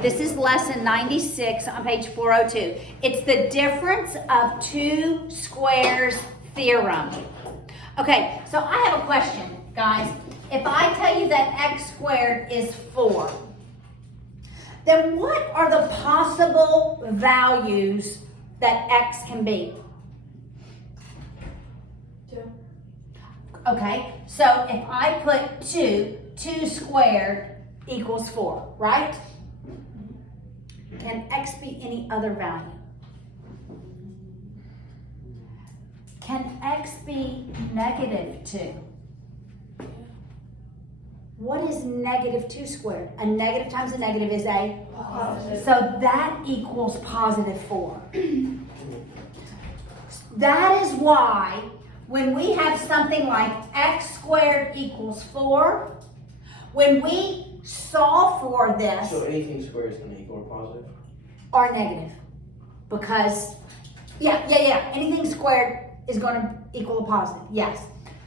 This is lesson 96 on page 402. It's the difference of two squares theorem. Okay, so I have a question, guys. If I tell you that x squared is 4, then what are the possible values that x can be? 2. Okay, so if I put 2 squared equals 4, right? Can x be any other value? Can x be negative 2? What is negative 2 squared? A negative times a negative is a Positive. So that equals positive 4. That is why when we have something like x squared equals 4, when we solve for this, So anything squared is going to equal positive? or negative, because anything squared is going to equal a positive, yes.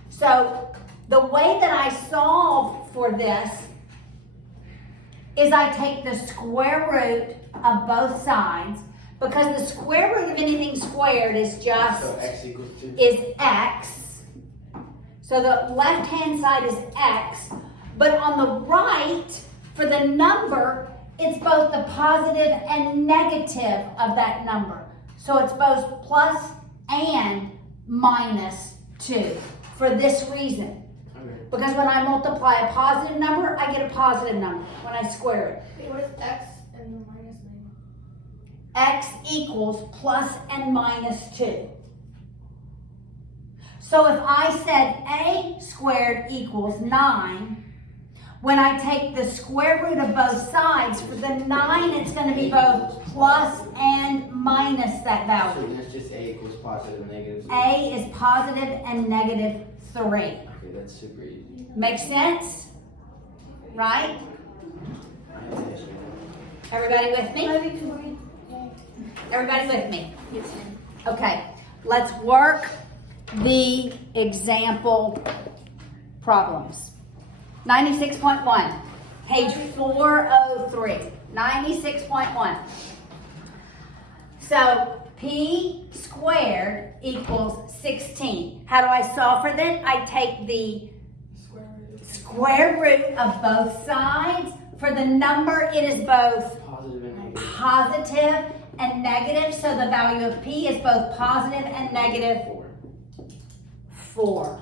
So the way that I solve for this is I take the square root of both sides, because the square root of anything squared is just So x equals 2? is x. So the left hand side is x, but on the right, for the number, it's both the positive and negative of that number. So it's both plus and minus 2 for this reason. Okay. Because when I multiply a positive number, I get a positive number when I square it. Wait, what is x and the minus mean? X equals plus and minus 2. So if I said a squared equals 9, when I take the square root of both sides, for the 9, it's going to be both plus and minus that So value. then it's just a equals positive and negative? A is positive and negative 3. Okay, that's super easy. Make sense? Right? I have an issue. Everybody with me? Everybody with me? Okay, let's work the example problems. 96.1, page 403, 96.1. So p squared equals 16. How do I solve for that? I take the square root of both sides. For the number, it is both Positive and negative. positive and negative, so the value of p is both positive and negative 4.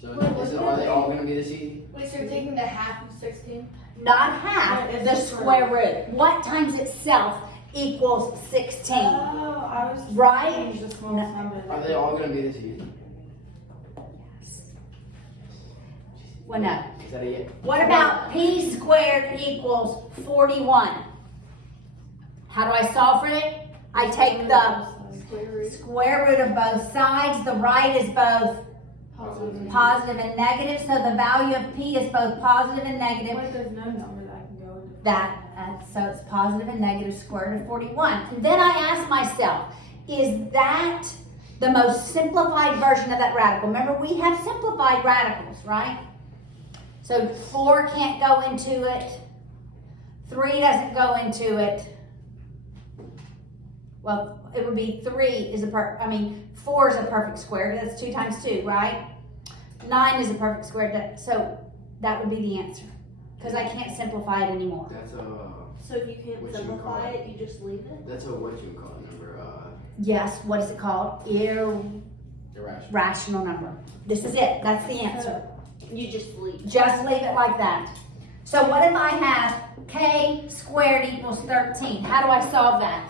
So are they all going to be this easy? Wait, so you're taking the half of 16? Not half, Yeah, it's the the square square root. What times itself equals 16? Oh, I was Right? the smallest number. Are they all going to be this easy? Well, no. Is that it? What about p squared equals 41? How do I solve for it? I take the square root of both sides. The right is both positive and negative, so the value of p is both positive and negative. What if there's no number that I can go into? So it's positive and negative square root of 41. And then I ask myself, is that the most simplified version of that radical? Remember, we have simplified radicals, right? So 4 can't go into it. 3 doesn't go into it. Well, it would be 4 is a perfect square. That's 2 times 2, right? 9 is a perfect square. So that would be the answer. Because I can't simplify it anymore. That's So if you can't What you simplify call it, you just leave it? that's a what you call it number, Yes, what is it called? irrational. Irrational number. This is it. That's the answer. You just leave. Just leave it like that. So what if I have k squared equals 13? How do I solve that?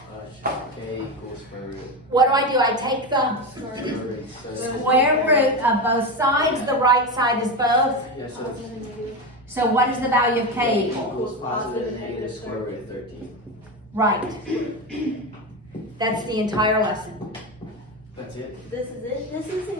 K equals square root. What do? I take the Square root. So square root of both sides. The right side is both. yeah, so it's So what is the value of k equal? equals positive and negative square root of 13. Right. That's the entire lesson. That's it. This is it. This is it.